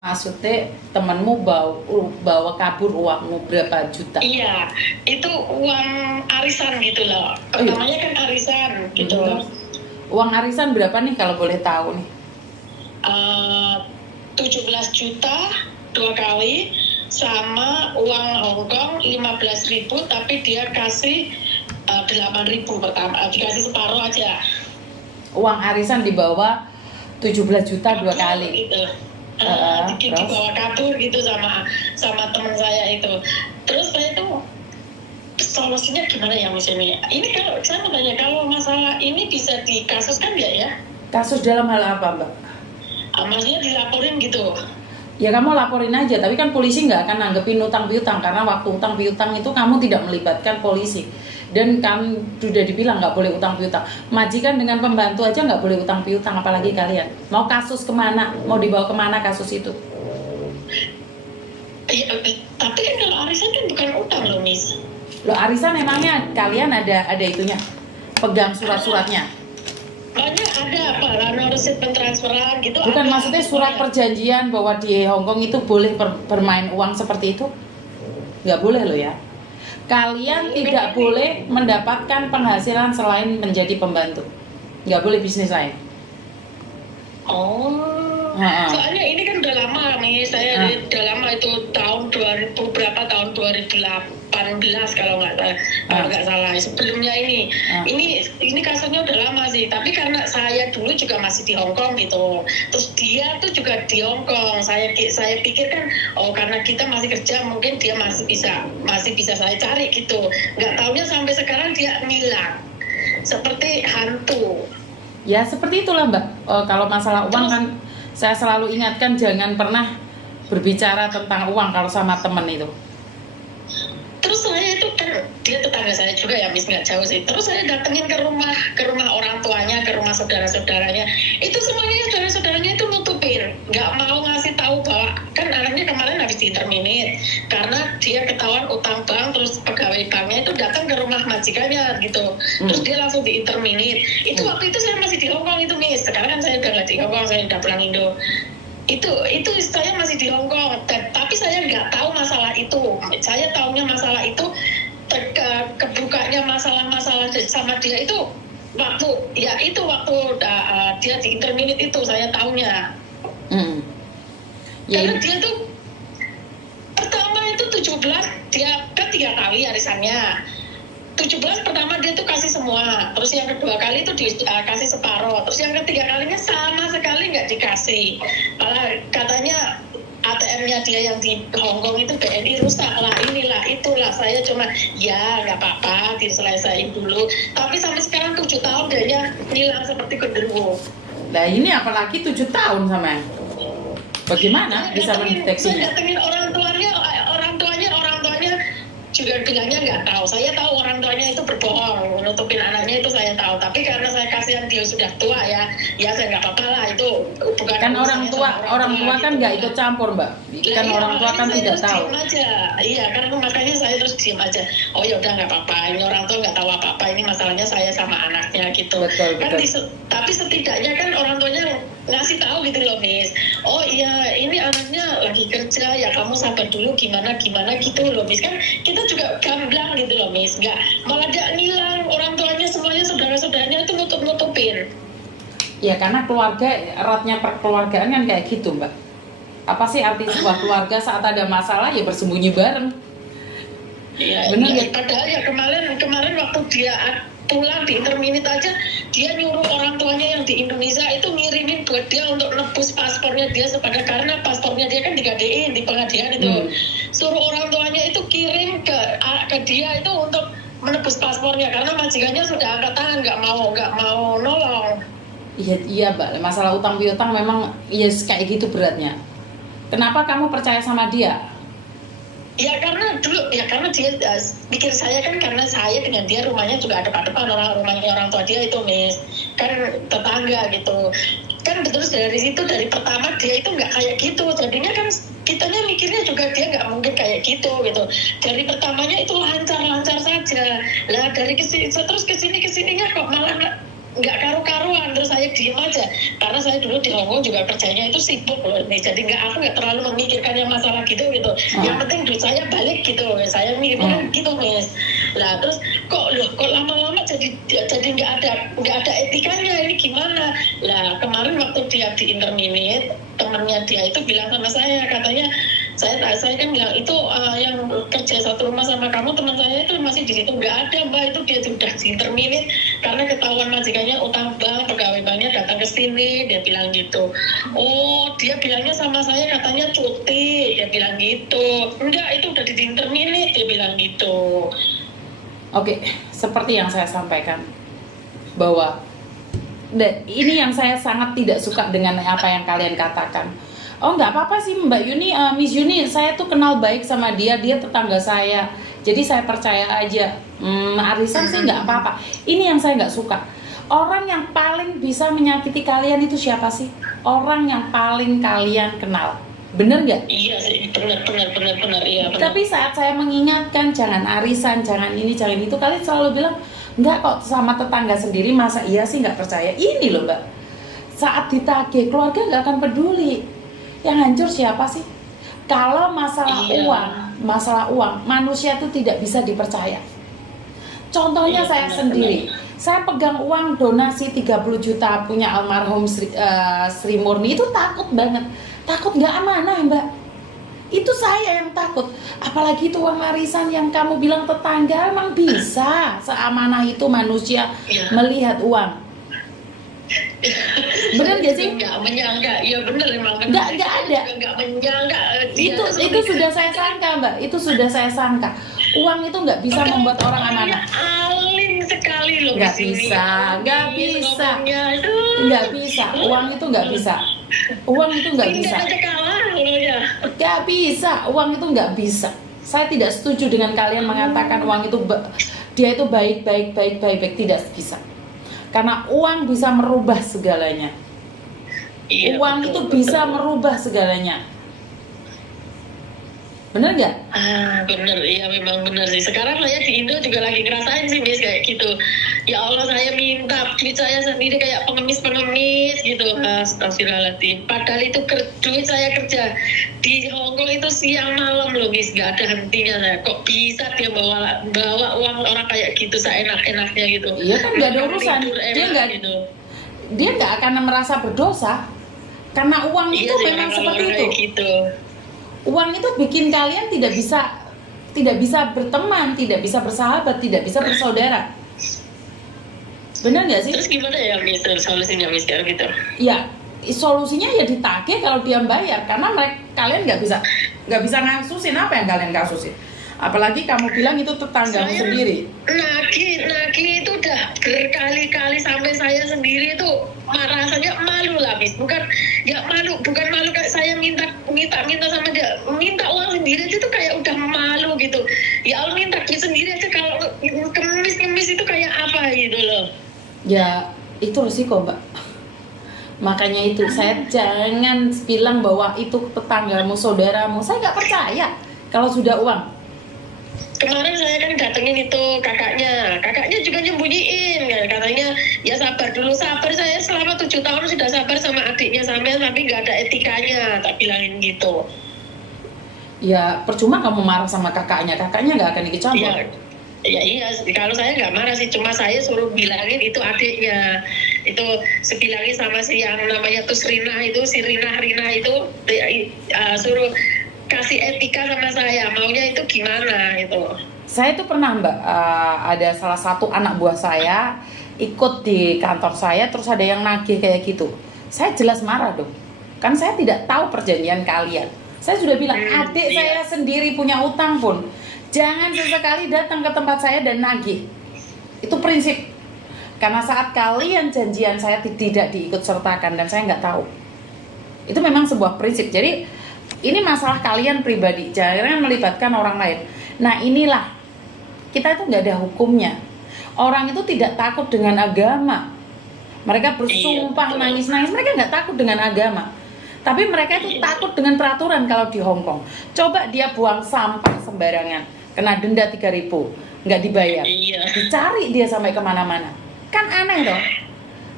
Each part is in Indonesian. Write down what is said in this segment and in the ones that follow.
Maksudnya temenmu bawa kabur uangmu berapa juta? Iya, itu uang arisan gitu loh. Oh iya. Namanya kan arisan gitu. Uang arisan berapa nih kalau boleh tahu nih? 17 juta 2 kali, sama uang Hongkong 15.000, tapi dia kasih 8.000 pertama, dikasih separuh aja. Uang arisan dibawa 17 juta 2 kali. Gitu. Dibawa kabur gitu sama teman saya itu. Terus saya tuh solusinya gimana ya Miss ini? Ini kalau saya mau tanya, kalau masalah ini bisa dikasuskan nggak ya? Kasus dalam hal apa, Mbak? Maksudnya dilaporin gitu. Ya kamu laporin aja, tapi kan polisi nggak akan nanggepin utang piutang karena waktu utang piutang itu kamu tidak melibatkan polisi. Dan kamu sudah dibilang nggak boleh utang piutang. Majikan dengan pembantu aja nggak boleh utang piutang, apalagi kalian. Mau kasus kemana? Mau dibawa kemana kasus itu? Ya, tapi kan kalau arisan kan bukan utang loh Miss. Loh, arisan emangnya kalian ada itunya? Pegang surat-suratnya? Banyak ada apa, resit pentransferan gitu. Bukan, maksudnya surat perjanjian bahwa di Hongkong itu boleh bermain uang seperti itu? Nggak boleh loh ya. Kalian tidak boleh mendapatkan penghasilan selain menjadi pembantu. Nggak boleh bisnis lain. Soalnya ini kan udah lama nih, saya udah lama itu tahun 2000 berapa, tahun 2018 kalau nggak salah. Sebelumnya ini kasusnya udah lama sih, tapi karena saya dulu juga masih di Hongkong gitu, terus dia tuh juga di Hongkong. Saya pikir kan, karena kita masih kerja mungkin dia masih bisa saya cari gitu. Nggak taunya sampai sekarang dia ngilang seperti hantu. Ya seperti itulah Mbak. Kalau masalah uang kan saya selalu ingatkan jangan pernah berbicara tentang uang kalau sama temen itu. Terus saya itu kan, dia tetangga saya juga ya Miss, nggak jauh sih. Terus saya datengin ke rumah orang tuanya, ke rumah saudara-saudaranya. Itu semuanya saudara-saudaranya itu nutupin, nggak mau ngasih tahu bahwa kan anaknya kemarin habis diterminate karena dia ketahuan utang bank, terus pegawai banknya itu datang ke rumah majikannya gitu. Terus dia langsung diterminate. Itu waktu itu saya masih di Hongkong itu Miss. Sekarang kan saya udah nggak di Hongkong, saya udah pulang Indo. Itu saya masih di Hongkong, tapi saya nggak tahu masalah itu. Saya tahunya masalah itu kebukanya masalah-masalah sama dia itu waktu dia di interminate itu saya tahunya. Karena dia tuh pertama itu 17, dia kan 3 kali arisannya. 17 pertama dia tuh kasih semua, terus yang kedua kali itu dikasih separuh, terus yang ketiga kalinya sama sekali nggak dikasih. Malah katanya ATM-nya dia yang di Hongkong itu BNI rusak lah, inilah itulah. Saya cuma ya nggak apa-apa diselesaikan dulu, tapi sampai sekarang 7 tahun dia hilang seperti genderuwo. Nah ini apalagi 7 tahun sama yang bagaimana bisa mendeteksinya? Datengin orang tuanya juga bilangnya nggak tahu. Saya tahu orang tuanya itu berbohong, menutupin anaknya itu saya tahu. Tapi karena saya kasihan dia sudah tua ya saya nggak apa-apa lah, itu bukan kan orang tua kan nggak ikut campur Mbak. Kan iya, orang tua kan tidak tahu. Iya, karena makanya saya terus diam aja. Oh ya udah nggak apa-apa, ini orang tua nggak tahu apa-apa, ini masalahnya saya sama anaknya gitu. Betul. Tapi setidaknya kan orang tuanya ngasih tahu gitu loh Miss. Oh iya, ini anaknya lagi kerja ya, kamu sabar dulu gimana gitu loh Miss. Kan kita juga gamblang gitu loh Miss, nggak malah dia ngilang, orang tuanya semuanya saudara-saudaranya itu nutupin. Ya karena keluarga, eratnya perkeluargaan kan kayak gitu Mbak. Apa sih arti sebuah keluarga saat ada masalah ya bersembunyi bareng? Iya, benar ya. Padahal ya kemarin waktu dia pulang di interminate aja, dia nyuruh orang tuanya yang di Indonesia itu ngirimin buat dia untuk nebus paspornya dia, karena paspornya dia kan digadein di pengadilan itu. Suruh orang tuanya itu kirim ke dia itu untuk menebus paspornya karena majikannya sudah angkat tangan, nggak mau nolong. Iya Mbak, masalah utang piutang memang ya kayak gitu beratnya. Kenapa kamu percaya sama dia? Ya karena dia pikir saya kan, karena saya dengan dia rumahnya juga depan-depan, rumahnya orang tua dia itu Miss, kan tetangga gitu. Kan terus dari situ, dari pertama dia itu nggak kayak gitu, jadinya kan kitanya mikirnya juga dia nggak mungkin kayak gitu. Dari pertamanya itu lancar saja. Lah dari terus kesininya kok malah nggak karu-karuan. Terus saya diem aja. Karena saya dulu di Hongkong juga kerjanya itu sibuk loh. Jadi aku nggak terlalu memikirkan yang masalah gitu. Yang penting duit saya balik gitu. Saya mikirnya gitu, Miss. Lah terus kok lama-lama jadi nggak ada etikanya, ini gimana? Lah kemarin waktu dia di interminate, temannya dia itu bilang sama saya, katanya saya kan bilang itu yang kerja satu rumah sama kamu, teman saya itu masih di situ. Nggak ada, Mbak, itu dia sudah di terminate karena ketahuan majikannya utang bank, pegawai banknya datang ke sini, dia bilang gitu. Oh, dia bilangnya sama saya katanya cuti, dia bilang gitu. Enggak, itu udah di terminate, dia bilang gitu. Oke, seperti yang saya sampaikan bahwa ini yang saya sangat tidak suka dengan apa yang kalian katakan. Oh, nggak apa-apa sih Mbak Yuni, Miss Yuni, saya tuh kenal baik sama dia tetangga saya, jadi saya percaya aja. Arisan sih nggak apa-apa. Ini yang saya nggak suka. Orang yang paling bisa menyakiti kalian itu siapa sih? Orang yang paling kalian kenal. Bener nggak? Iya sih, benar, iya. Bener. Tapi saat saya mengingatkan jangan arisan, jangan ini, jangan itu, kalian selalu bilang nggak kok, sama tetangga sendiri masa iya sih nggak percaya. Ini loh Mbak, saat ditagih keluarga nggak akan peduli. Yang hancur siapa sih? Kalau masalah uang, manusia itu tidak bisa dipercaya. Contohnya saya sendiri, saya pegang uang donasi 30 juta punya almarhum Sri Murni, itu takut banget. Takut nggak amanah Mbak. Itu saya yang takut. Apalagi itu uang arisan yang kamu bilang tetangga, emang bisa seamanah itu manusia melihat uang? Bener gak sih? Nggak menyangka, iya bener emang. Nggak ada. Nggak menyangka. Itu sudah saya sangka Mbak, itu sudah saya sangka. Uang itu nggak bisa membuat orang amanah. Alim sekali loh. Nggak bisa. Uang itu nggak bisa. Nggak bisa. Uang itu nggak bisa. Saya tidak setuju dengan kalian mengatakan uang itu dia itu baik. Tidak bisa. Karena uang bisa merubah segalanya. Iya, Uang itu bisa merubah segalanya. Bener nggak? Bener, iya memang bener sih. Sekarang saya di Indo juga lagi ngerasain sih, Miss, kayak gitu. Ya Allah, saya minta duit saya sendiri kayak pengemis gitu. Astagfirullahaladzim. Padahal itu duit saya kerja di Hongkong itu siang malam loh, Miss. Gak ada hentinya saya. Kok bisa dia bawa uang orang kayak gitu seenak-enaknya gitu? Iya kan, nggak ada urusan. Dia nggak akan merasa berdosa karena uang itu memang seperti itu. Gitu. Uang itu bikin kalian tidak bisa berteman, tidak bisa bersahabat, tidak bisa bersaudara. Benar nggak sih? Terus gimana ya Miss, solusinya Miss gitu? Ya, solusinya ya ditagih kalau dia bayar, karena kalian nggak bisa ngasusin apa yang kalian ngasusin. Apalagi kamu bilang itu tetanggamu sendiri. Nagih itu udah berkali-kali sampai saya sendiri itu rasanya malu lah, Miss. Bukan malu kayak saya minta sama dia, minta uang sendiri itu kayak udah malu gitu. Ya Allah, minta duit sendiri aja kalau kemis itu kayak apa gitu loh. Ya, itu resiko, Mbak. Makanya itu saya jangan bilang bahwa itu tetanggamu, saudaramu. Saya nggak percaya kalau sudah uang. Kemarin saya kan datengin itu kakaknya juga nyembunyiin, katanya ya sabar dulu, saya selama 7 tahun sudah sabar sama adiknya sampean, tapi nggak ada etikanya, tak bilangin gitu. Ya percuma kamu marah sama kakaknya nggak akan ikut campur. Ya iya, kalau saya nggak marah sih, cuma saya suruh bilangin itu adiknya, itu sebilangin sama si yang namanya tuh si Rina itu suruh kasih etika sama saya, maunya itu gimana itu. Saya itu pernah Mbak, ada salah satu anak buah saya ikut di kantor saya, terus ada yang nagih kayak gitu. Saya jelas marah dong, kan saya tidak tahu perjanjian kalian. Saya sudah bilang, adik saya sendiri punya utang pun jangan sesekali datang ke tempat saya dan nagih. Itu prinsip. Karena saat kalian janjian saya tidak diikut sertakan dan saya nggak tahu. Itu memang sebuah prinsip. Jadi ini masalah kalian pribadi, jangan melibatkan orang lain. Nah inilah, kita itu nggak ada hukumnya. Orang itu tidak takut dengan agama. Mereka bersumpah nangis-nangis, mereka nggak takut dengan agama. Tapi mereka itu takut dengan peraturan kalau di Hongkong. Coba dia buang sampah sembarangan, kena denda 3.000, nggak dibayar. Dicari dia sampai kemana-mana. Kan aneh dong.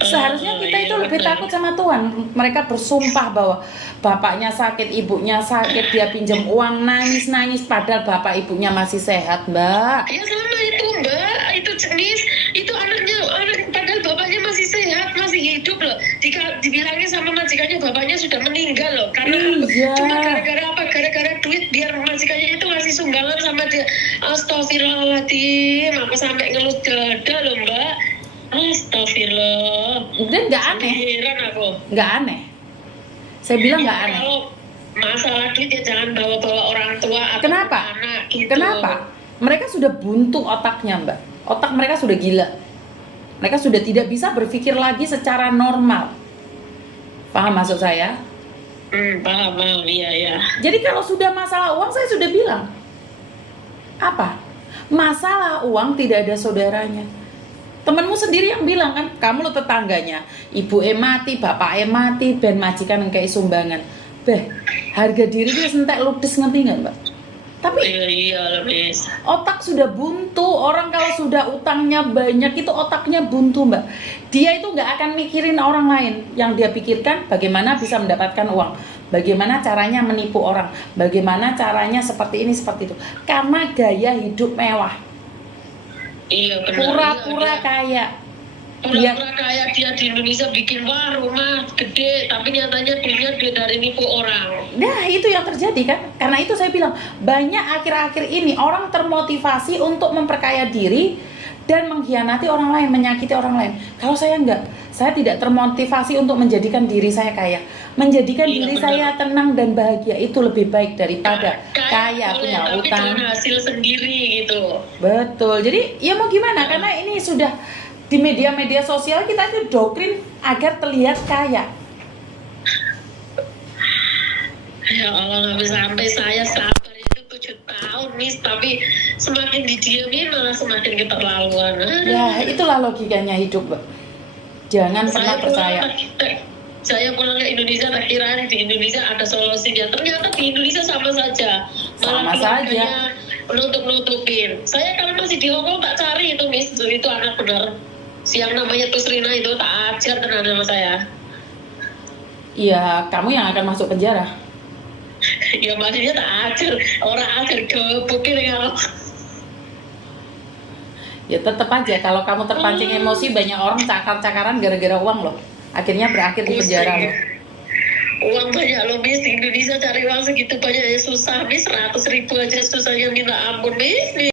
Seharusnya kita Iya, itu lebih benar. takut sama Tuhan. Mereka bersumpah bahwa bapaknya sakit, ibunya sakit, dia pinjam uang, nangis-nangis, padahal bapak ibunya masih sehat, Mbak. Ya sama itu Mbak, itu jenis, itu anak padahal bapaknya masih sehat, masih hidup loh. Dibilangin sama majikannya bapaknya sudah meninggal loh. Karena Iya. cuma gara-gara apa? Gara-gara duit biar majikannya itu ngasih sumbangan sama dia. Astagfirullahaladzim, aku sampai ngeluh dada loh Mbak. Astagfirullah. Dan nggak aneh, Heran aku. nggak aneh. Saya bilang nggak Ya, aneh. kalau masalah duit ya jangan bawa-bawa orang tua atau Kenapa? anak gitu. Kenapa? Mereka sudah buntu otaknya, Mbak. Otak mereka sudah gila. Mereka sudah tidak bisa berpikir lagi secara normal. Paham maksud saya? Paham, iya ya. Jadi kalau sudah masalah uang, saya sudah bilang. Apa? Masalah uang tidak ada saudaranya. Temenmu sendiri yang bilang kan, kamu lo tetangganya, ibu mati, bapak mati, ben majikan yang kayak sumbangan. Beh, harga diri dia sentek ludes, ngerti nggak Mbak? Tapi Iya Miss. otak sudah buntu. Orang kalau sudah utangnya banyak itu otaknya buntu Mbak. Dia itu nggak akan mikirin orang lain. Yang dia pikirkan bagaimana bisa mendapatkan uang, bagaimana caranya menipu orang, bagaimana caranya seperti ini seperti itu. Karena gaya hidup mewah, Iya benar. pura-pura Iya, kaya. pura-pura kayak dia di Indonesia bikin rumah gede, tapi nyatanya duitnya duit dari nipu orang. Nah itu yang terjadi kan. Karena itu saya bilang banyak akhir-akhir ini orang termotivasi untuk memperkaya diri dan mengkhianati orang lain, menyakiti orang lain. Kalau saya enggak, saya tidak termotivasi untuk menjadikan diri saya kaya. Menjadikan Iya, diri benar. saya tenang dan bahagia itu lebih baik daripada kaya boleh, punya tapi utang. dengan hasil sendiri gitu. Betul. Jadi ya mau gimana? Karena ini sudah di media-media sosial kita itu doktrin agar terlihat kaya. Ya Allah, nggak bisa sampai saya sabar itu 7 tahun Miss, tapi semakin didiemin malah semakin keterlaluan. Ya itulah logikanya hidup, Mbak. Jangan pernah percaya. Saya pulang ke Indonesia, tak kira di Indonesia ada solusinya. Ternyata di Indonesia sama saja. Sama saja. Menutup-nutupin. Saya kalau masih di Hongkong tak cari itu Miss, itu anak benar. Siang namanya Tusrina itu tak ajar tenan sama saya. Iya, kamu yang akan masuk penjara. Ya maksudnya tak ajar, orang ajar gebukin kalau. Ya tetap aja kalau kamu terpancing emosi, banyak orang cakar-cakaran gara-gara uang loh. Akhirnya berakhir di penjara loh. Uang banyak loh Miss, di Indonesia cari uang segitu banyak ya susah Miss, 100.000 aja susahnya minta ampun Miss.